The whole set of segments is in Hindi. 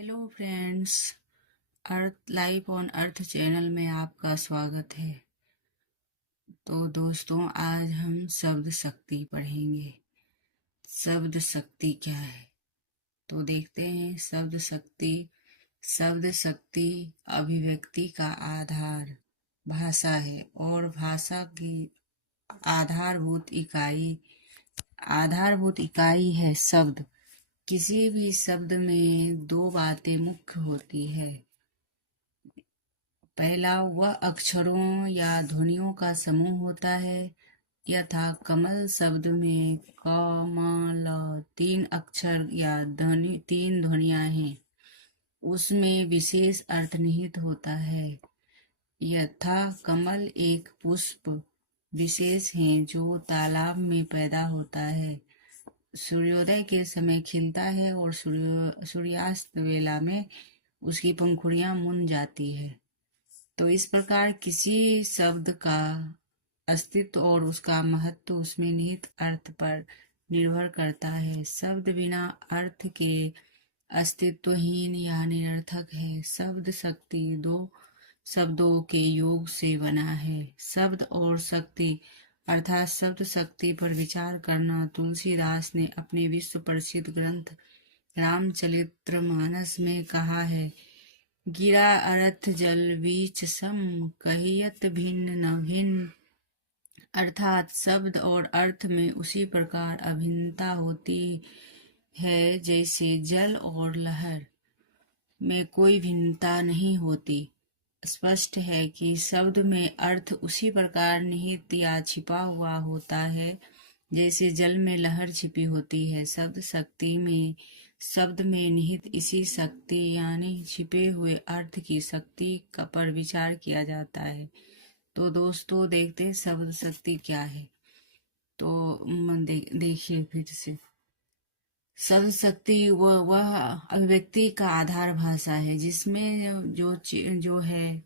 Hello friends, earth life on earth channel में आपका स्वागत है। तो दोस्तों, आज हम शब्द शक्ति पढ़ेंगे। शब्द शक्ति क्या है तो देखते हैं। शब्द शक्ति अभिव्यक्ति का आधार भाषा है और भाषा की आधारभूत इकाई है शब्द। किसी भी शब्द में दो बातें मुख्य होती है। पहला, वह अक्षरों या ध्वनियों का समूह होता है। यथा कमल शब्द में कमल तीन अक्षर या तीन ध्वनियां हैं। उसमें विशेष अर्थ निहित होता है। यथा कमल एक पुष्प विशेष है जो तालाब में पैदा होता है, सूर्योदय के समय खिलता है और सूर्यास्त वेला में उसकी पंखुड़ियां मुन जाती है। तो इस प्रकार किसी शब्द का अस्तित्व और उसका महत्व उसमें निहित अर्थ पर निर्भर करता है। शब्द बिना अर्थ के अस्तित्वहीन या निरर्थक है। शब्द शक्ति दो शब्दों के योग से बना है। शब्द और शक्ति अर्थात शब्द शक्ति पर विचार करना तुलसीदास ने अपने विश्व प्रसिद्ध ग्रंथ रामचरितमानस में कहा है। गिरा अर्थ जल बीच सम कहियत भिन्न न भिन्न। अर्थात शब्द और अर्थ में उसी प्रकार अभिन्नता होती है जैसे जल और लहर में कोई भिन्नता नहीं होती। स्पष्ट है कि शब्द में अर्थ उसी प्रकार निहित या छिपा हुआ होता है जैसे जल में लहर छिपी होती है। शब्द में निहित इसी शक्ति यानी छिपे हुए अर्थ की शक्ति पर विचार किया जाता है। तो दोस्तों, देखते हैं शब्द शक्ति क्या है। तो देखिए फिर से, शब्द शक्ति वह अभिव्यक्ति का आधार भाषा है जिसमें जो है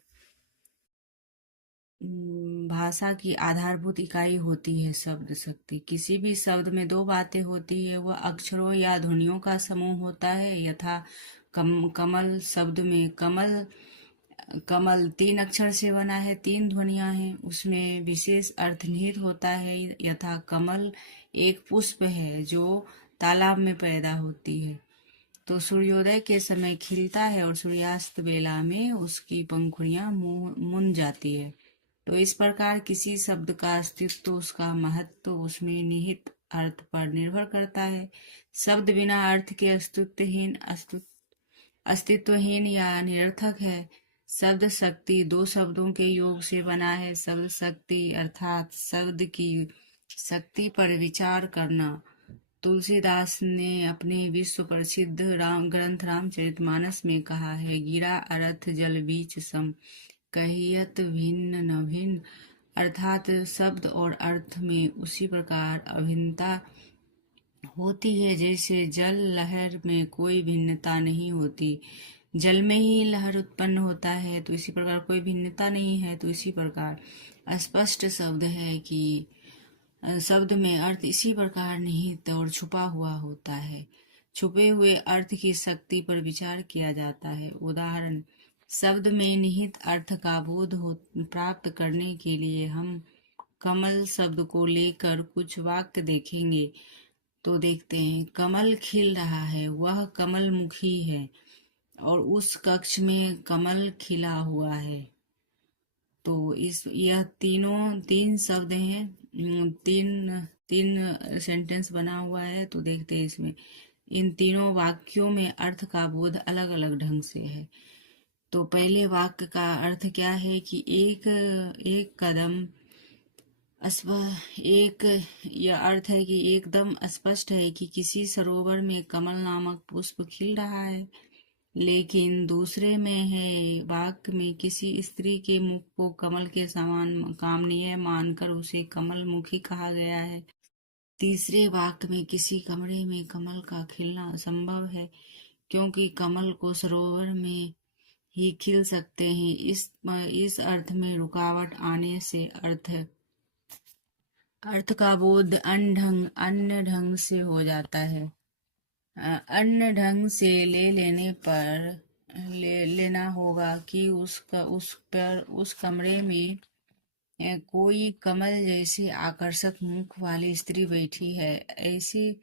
भाषा की आधारभूत इकाई होती है शब्द शक्ति। किसी भी शब्द में दो बातें होती है। वह अक्षरों या ध्वनियों का समूह होता है। यथा कमल शब्द में कमल तीन अक्षर से बना है, तीन ध्वनियां हैं, उसमें विशेष अर्थ निहित होता है। यथा कमल एक पुष्प है जो तालाब में पैदा होती है, तो सूर्योदय के समय खिलता है और सूर्यास्त बेला में उसकी पंखुड़ियां मुन जाती है। तो इस प्रकार किसी शब्द का अस्तित्व, उसका महत्व उसमें निहित अर्थ पर निर्भर करता है। शब्द बिना अर्थ के अस्तित्वहीन या निरर्थक है। शब्द शक्ति दो शब्दों के योग से बना है। शब्द शक्ति अर्थात शब्द की शक्ति पर विचार करना तुलसीदास ने अपने विश्व प्रसिद्ध ग्रंथ रामचरितमानस में कहा है। गिरा अर्थ जल बीच सम कहियत भिन्न न भिन्न। अर्थात शब्द और अर्थ में उसी प्रकार अभिन्नता होती है जैसे जल लहर में कोई भिन्नता नहीं होती। जल में ही लहर उत्पन्न होता है, तो इसी प्रकार कोई भिन्नता नहीं है। तो इसी प्रकार स्पष्ट शब्द है कि शब्द में अर्थ इसी प्रकार निहित और छुपा हुआ होता है। छुपे हुए अर्थ की शक्ति पर विचार किया जाता है। उदाहरण, शब्द में निहित अर्थ का बोध प्राप्त करने के लिए हम कमल शब्द को लेकर कुछ वाक्य देखेंगे। तो देखते हैं, कमल खिल रहा है, वह कमल मुखी है और उस कक्ष में कमल खिला हुआ है। तो यह तीन शब्द हैं, तीन सेंटेंस बना हुआ है। तो देखते हैं इसमें इन तीनों वाक्यों में अर्थ का बोध अलग अलग ढंग से है। तो पहले वाक्य का अर्थ क्या है कि एक कदम यह अर्थ है कि एकदम स्पष्ट है कि किसी सरोवर में कमल नामक पुष्प खिल रहा है। लेकिन दूसरे में है, वाक्य में किसी स्त्री के मुख को कमल के समान कामनीय मानकर उसे कमल मुखी कहा गया है। तीसरे वाक्य में किसी कमरे में कमल का खिलना असंभव है क्योंकि कमल को सरोवर में ही खिल सकते हैं। इस अर्थ में रुकावट आने से अर्थ का बोध अन्य ढंग से हो जाता है। अन्य ढंग से ले लेना होगा कि उस कमरे में कोई कमल जैसी आकर्षक मुख वाली स्त्री बैठी है, ऐसी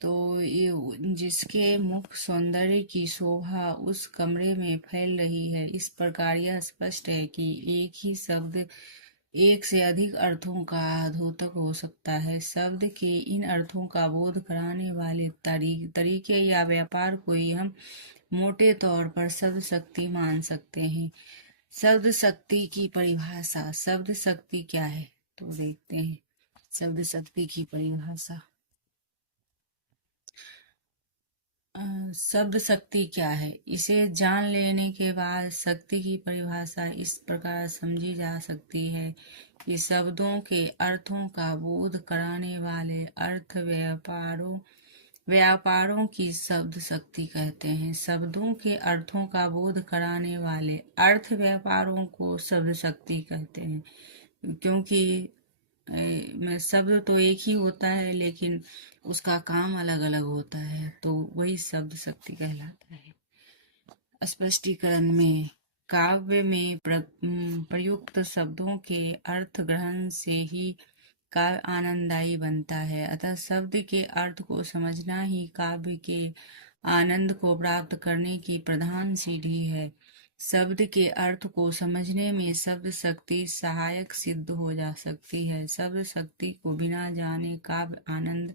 तो ये जिसके मुख सौंदर्य की शोभा उस कमरे में फैल रही है। इस प्रकार यह स्पष्ट है कि एक ही शब्द एक से अधिक अर्थों का द्योतक हो सकता है। शब्द के इन अर्थों का बोध कराने वाले तरीके या व्यापार को ही हम मोटे तौर पर शब्द शक्ति मान सकते हैं। शब्द शक्ति की परिभाषा। शब्द शक्ति क्या है, तो देखते हैं शब्द शक्ति की परिभाषा। शब्द शक्ति क्या है, इसे जान लेने के बाद शक्ति की परिभाषा इस प्रकार समझी जा सकती है कि शब्दों के अर्थों का बोध कराने वाले अर्थ व्यापारों की शब्द शक्ति कहते हैं। शब्दों के अर्थों का बोध कराने वाले अर्थ व्यापारों को शब्द शक्ति कहते हैं, क्योंकि में शब्द तो एक ही होता है लेकिन उसका काम अलग अलग होता है, तो वही शब्द शक्ति कहलाता है। स्पष्टीकरण में काव्य में प्रयुक्त शब्दों के अर्थ ग्रहण से ही काव्य आनंददायी बनता है। अतः शब्द के अर्थ को समझना ही काव्य के आनंद को प्राप्त करने की प्रधान सीढ़ी है। शब्द के अर्थ को समझने में शब्द शक्ति सहायक सिद्ध हो जा सकती है। शब्द शक्ति को बिना जाने काव्य आनंद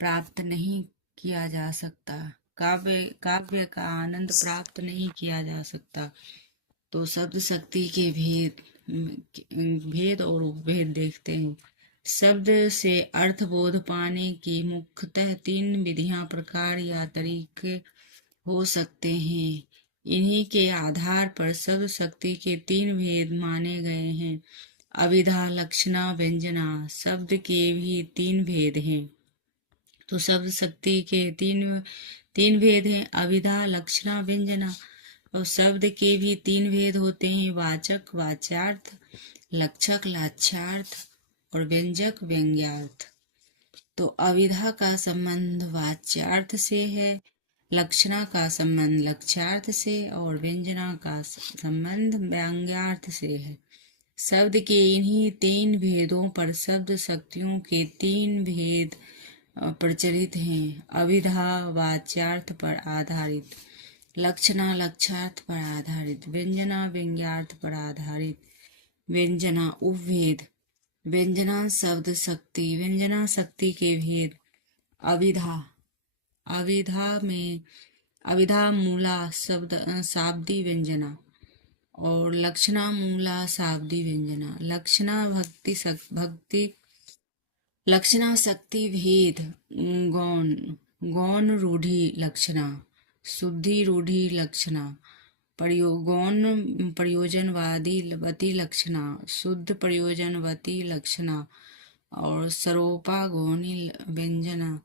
प्राप्त नहीं किया जा सकता। काव्य का आनंद प्राप्त नहीं किया जा सकता। तो शब्द शक्ति के भेद और उपभेद देखते हैं। शब्द से अर्थबोध पाने की मुख्यतः 3 विधियां प्रकार या तरीके हो सकते हैं। इन्हीं के आधार पर शब्द शक्ति के 3 भेद माने गए हैं। अभिधा, लक्षणा, व्यंजना। शब्द के भी 3 भेद हैं। तो शब्द शक्ति के तीन भेद हैं, अभिधा, लक्षणा, व्यंजना। और शब्द के भी 3 भेद होते हैं, वाचक वाच्यार्थ, लक्षक लाक्षार्थ और व्यंजक व्यंग्यार्थ। तो अभिधा का संबंध वाच्यार्थ से है, लक्षणा का संबंध लक्ष्यार्थ से और व्यंजना का संबंध व्यंग्यार्थ से है। शब्द के इन्हीं 3 भेदों पर शब्द शक्तियों के 3 भेद प्रचलित हैं। अभिधा वाच्यार्थ पर आधारित, लक्षणा लक्षार्थ पर आधारित, व्यंजना व्यंग्यार्थ पर आधारित। व्यंजना उपभेद। व्यंजना शक्ति के भेद। अभिधा अभिधा मूला शाब्दी व्यंजना और लक्षणा मूला शाब्दी व्यंजना। लक्षणा शक्ति भेद। गौण रूढ़ी लक्षणा, शुद्धि रूढ़ी लक्षणा, गौण प्रयोजनवादी लक्षणा, शुद्ध प्रयोजनवती लक्षणा और सरोपा गौणी व्यंजना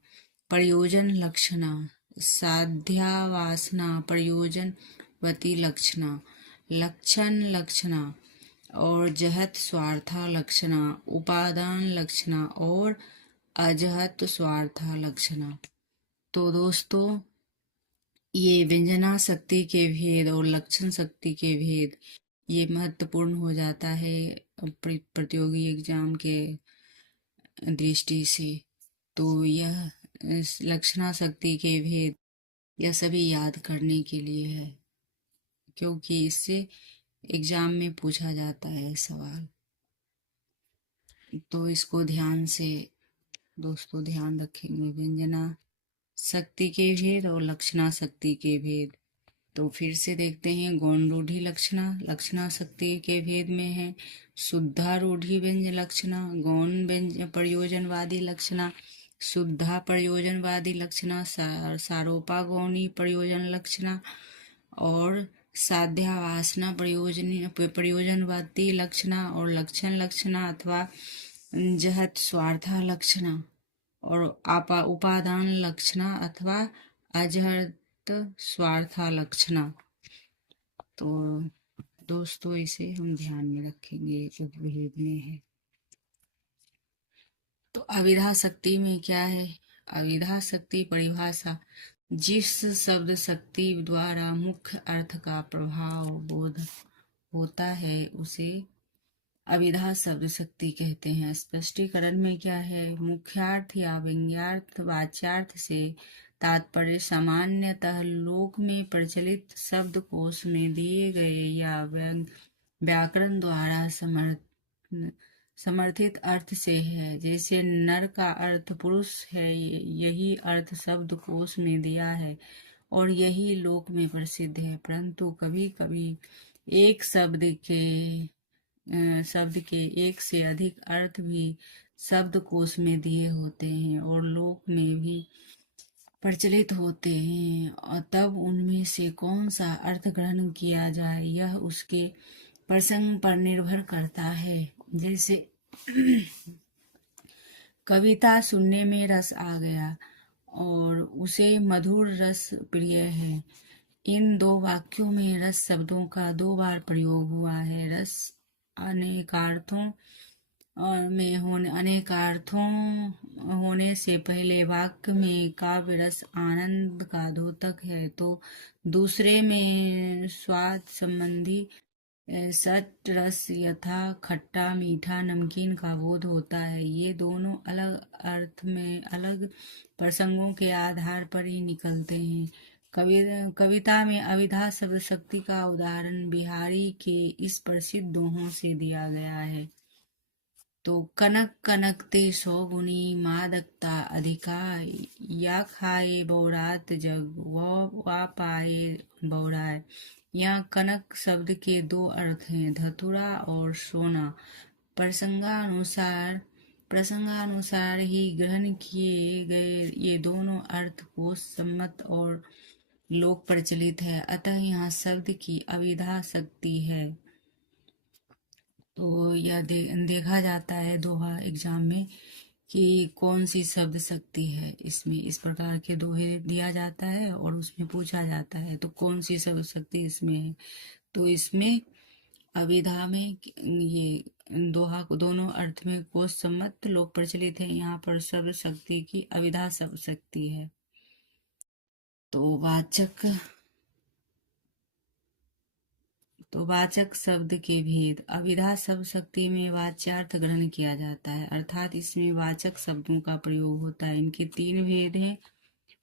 प्रयोजन लक्षणा, साध्यावासना प्रयोजनवती लक्षणा, लक्षण लक्षणा और जहत स्वार्था लक्षणा, उपादान लक्षणा और अजहत स्वार्था लक्षणा। तो दोस्तों, ये व्यंजना शक्ति के भेद और लक्षण शक्ति के भेद ये महत्वपूर्ण हो जाता है प्रतियोगी एग्जाम के दृष्टि से। तो यह लक्षणा शक्ति के भेद यह सभी याद करने के लिए है, क्योंकि इससे एग्जाम में पूछा जाता है सवाल। तो इसको ध्यान से दोस्तों ध्यान रखेंगे, व्यंजना शक्ति के भेद और लक्षणा शक्ति के भेद। तो फिर से देखते हैं, गौण रूढ़ी लक्षणा शक्ति के भेद में है शुद्धा रूढ़ी व्यंजन लक्षणा, गौण व्यंजन प्रयोजनवादी लक्षणा, शुद्धा प्रयोजनवादी लक्षणा, सारोपा गौणी प्रयोजन लक्षणा और साध्यावासना प्रयोजनवादी लक्षणा और लक्षण लक्षणा अथवा जहत स्वार्था लक्षणा और उपादान लक्षणा अथवा अजहत स्वार्था लक्षणा। तो दोस्तों इसे हम ध्यान में रखेंगे, उपभेद में है। तो अभिधा शक्ति में क्या है, अविधा शक्ति परिभाषा। जिस शब्द शक्ति द्वारा मुख्य अर्थ का प्रभाव बोध होता है उसे अविधा शब्द शक्ति कहते हैं। स्पष्टीकरण में क्या है? मुख्यार्थ या व्यंग्यार्थ वाच्यार्थ से तात्पर्य सामान्यतः लोक में प्रचलित शब्दकोश में दिए गए या व्याकरण द्वारा समर्थित अर्थ से है। जैसे नर का अर्थ पुरुष है, यही अर्थ शब्दकोश में दिया है और यही लोक में प्रसिद्ध है। परंतु कभी कभी एक शब्द के एक से अधिक अर्थ भी शब्दकोश में दिए होते हैं और लोक में भी प्रचलित होते हैं, और तब उनमें से कौन सा अर्थ ग्रहण किया जाए यह उसके प्रसंग पर निर्भर करता है। जैसे कविता सुनने में रस आ गया और उसे मधुर रस प्रिय है। इन दो वाक्यों में रस शब्दों का 2 बार प्रयोग हुआ है। रस अनेकार्थों होने से पहले वाक्य में काव्य रस आनंद का द्योतक है, तो दूसरे में स्वाद संबंधी सट रस यथा खट्टा मीठा नमकीन का बोध होता है। ये दोनों अलग अर्थ में अलग प्रसंगों के आधार पर ही निकलते हैं। कविता में अविधा शब्द शक्ति का उदाहरण बिहारी के इस प्रसिद्ध दोहों से दिया गया है। तो कनक कनकते 100 गुनी मादकता अधिका, या खाए बौरात जग वा पाए बौराए। यहाँ कनक शब्द के 2 अर्थ हैं, धतूरा और सोना। प्रसंगानुसार ही ग्रहण किए गए ये दोनों अर्थ कोश सम्मत और लोक प्रचलित है, अतः यहाँ शब्द की अविधा शक्ति है। तो यह देखा जाता है दोहा एग्जाम में कि कौन सी शब्द शक्ति है। इसमें इस प्रकार के दोहे दिया जाता है और उसमें पूछा जाता है तो कौन सी शब्द शक्ति इसमें है। तो इसमें अविधा में ये दोहा को दोनों अर्थ में कोश सम्मत लोक प्रचलित है। यहाँ पर शब्द शक्ति की अविधा शब्द शक्ति है। तो वाचक शब्द के भेद। अविधा शब्द शक्ति में वाच्यार्थ ग्रहण किया जाता है, अर्थात इसमें वाचक शब्दों का प्रयोग होता है। इनके 3 भेद हैं,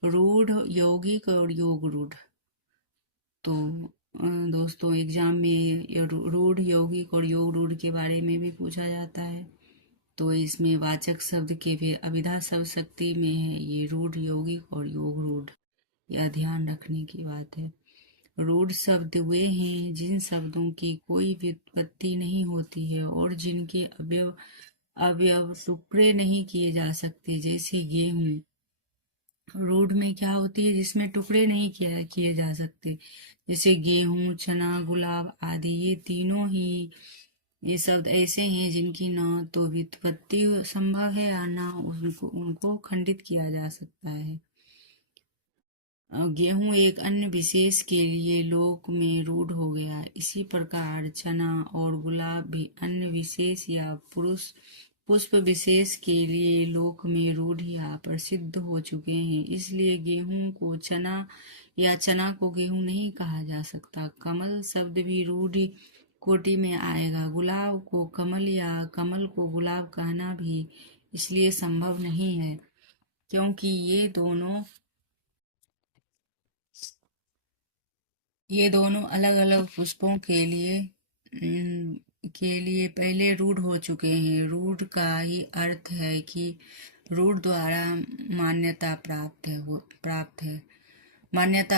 रूढ़, यौगिक और योग रूढ़। तो दोस्तों एग्जाम में रूढ़, यौगिक और योग रूढ़ के बारे में भी पूछा जाता है। तो इसमें वाचक शब्द के भेद अविधा शब्द शक्ति में है ये रूढ़, यौगिक और योग रूढ़। यह ध्यान रखने की बात है। रूढ़ शब्द वे हैं जिन शब्दों की कोई व्युत्पत्ति नहीं होती है और जिनके अवयव टुकड़े नहीं किए जा सकते। जैसे गेहूं रूढ़ में क्या होती है? जिसमें टुकड़े नहीं किए जा सकते। जैसे गेहूं, चना, गुलाब आदि ये तीनों ही ये शब्द ऐसे हैं जिनकी न तो व्युत्पत्ति संभव है और न उनको खंडित किया जा सकता है। गेहूं एक अन्य विशेष के लिए लोक में रूढ़ हो गया। इसी प्रकार चना और गुलाब भी अन्य विशेष या पुष्प विशेष के लिए लोक में रूढ़ या प्रसिद्ध हो चुके हैं। इसलिए गेहूं को चना या चना को गेहूं नहीं कहा जा सकता। कमल शब्द भी रूढ़ कोटि में आएगा। गुलाब को कमल या कमल को गुलाब कहना भी इसलिए संभव नहीं है क्योंकि ये दोनों अलग अलग पुष्पों के लिए पहले रूढ़ हो चुके हैं। रूढ़ का ही अर्थ है कि रूढ़ द्वारा मान्यता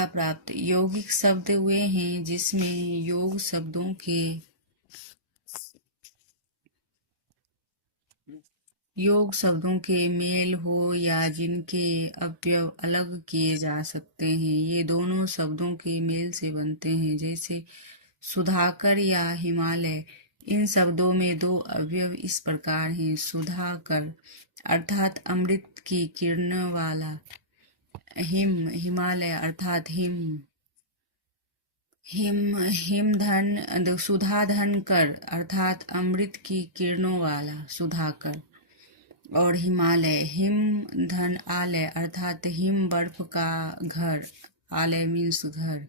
प्राप्त। यौगिक शब्द वे हैं जिसमें योग शब्दों के मेल हो या जिनके अवयव अलग किए जा सकते हैं। ये दोनों शब्दों के मेल से बनते हैं। जैसे सुधाकर या हिमालय। इन शब्दों में 2 अवयव इस प्रकार हैं। सुधाकर अर्थात अमृत की किरण वाला, हिमालय अर्थात सुधाधन कर अर्थात अमृत की किरणों वाला सुधाकर। और हिमालय, हिम धन आलय अर्थात हिम बर्फ का घर, आलय मीन्स घर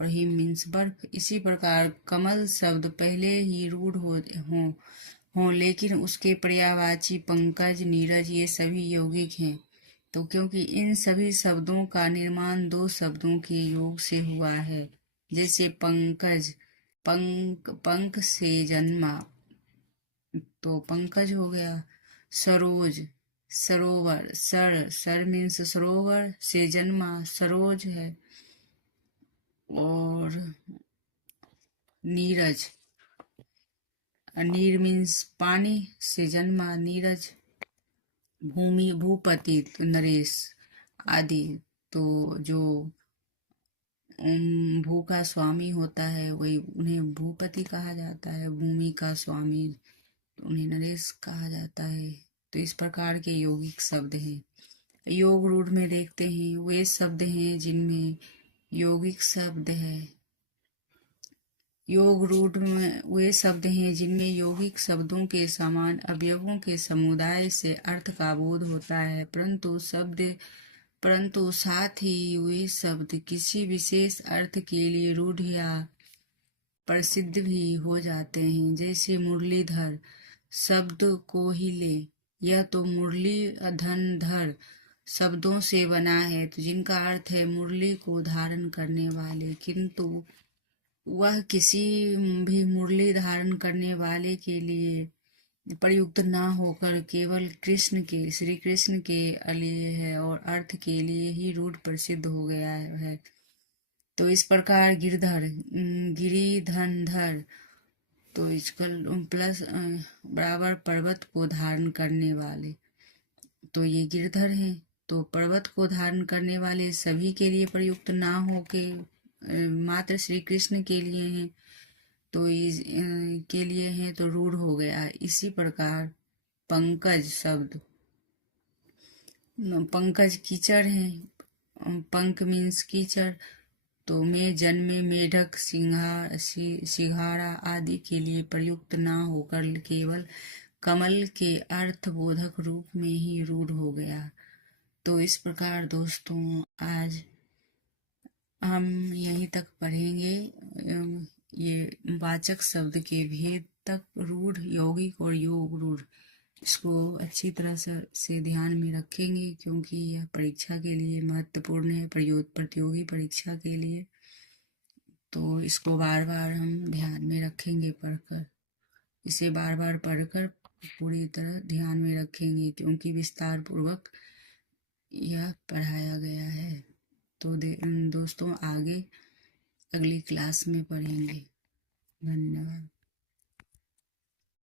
और हिम मीन्स बर्फ। इसी प्रकार कमल शब्द पहले ही रूढ़ हो लेकिन उसके पर्यायवाची पंकज, नीरज ये सभी यौगिक हैं। तो क्योंकि इन सभी शब्दों का निर्माण दो शब्दों के योग से हुआ है, जैसे पंकज, पंख से जन्मा तो पंकज हो गया। सरोज, सरोवर, सर मीन्स सरोवर से जन्मा सरोज है। और नीरज, नीर मीन्स पानी से जन्मा नीरज। भूमि, भूपति तो नरेश आदि, तो जो भू का स्वामी होता है वही उन्हें भूपति कहा जाता है, भूमि का स्वामी उन्हें नरेश कहा जाता है। तो इस प्रकार के यौगिक शब्द हैं। योग रूढ़ में देखते हैं वे शब्द हैं जिनमें यौगिक शब्द है। योग रूढ़ में वे शब्द हैं जिनमें यौगिक शब्दों के समान अवयवों के समुदाय से अर्थ का बोध होता है, परंतु साथ ही वे शब्द किसी विशेष अर्थ के लिए रूढ़ या प्रसिद्ध भी हो जाते हैं। जैसे मुरलीधर शब्द को ही ले, यह तो मुरली धनधर शब्दों से बना है, तो जिनका अर्थ है मुरली को धारण करने वाले, किंतु वह किसी भी मुरली धारण करने वाले के लिए प्रयुक्त न होकर केवल श्री कृष्ण के लिए है और अर्थ के लिए ही रूढ़ प्रसिद्ध हो गया है। तो इस प्रकार गिरधर, गिरिधनधर तो इसका प्लस बराबर पर्वत को धारण करने वाले, तो ये गिरधर हैं। तो पर्वत को धारण करने वाले सभी के लिए प्रयुक्त ना हो के मात्र श्री कृष्ण के लिए हैं, तो के लिए हैं तो रूढ़ हो गया। इसी प्रकार पंकज शब्द, पंकज कीचड़ हैं, पंक मीन्स कीचड़, तो में जन्मे मेढक, सिंघाड़ा आदि के लिए प्रयुक्त न होकर केवल कमल के अर्थबोधक रूप में ही रूढ़ हो गया। तो इस प्रकार दोस्तों आज हम यहीं तक पढ़ेंगे, ये वाचक शब्द के भेद तक रूढ़, यौगिक और योग रूढ़, इसको अच्छी तरह से ध्यान में रखेंगे क्योंकि यह परीक्षा के लिए महत्वपूर्ण है, प्रतियोगी परीक्षा के लिए। तो इसको बार बार हम ध्यान में रखेंगे पढ़कर, इसे बार बार पढ़कर पूरी तरह ध्यान में रखेंगे क्योंकि विस्तार पूर्वक यह पढ़ाया गया है। तो दोस्तों आगे अगली क्लास में पढ़ेंगे। धन्यवाद।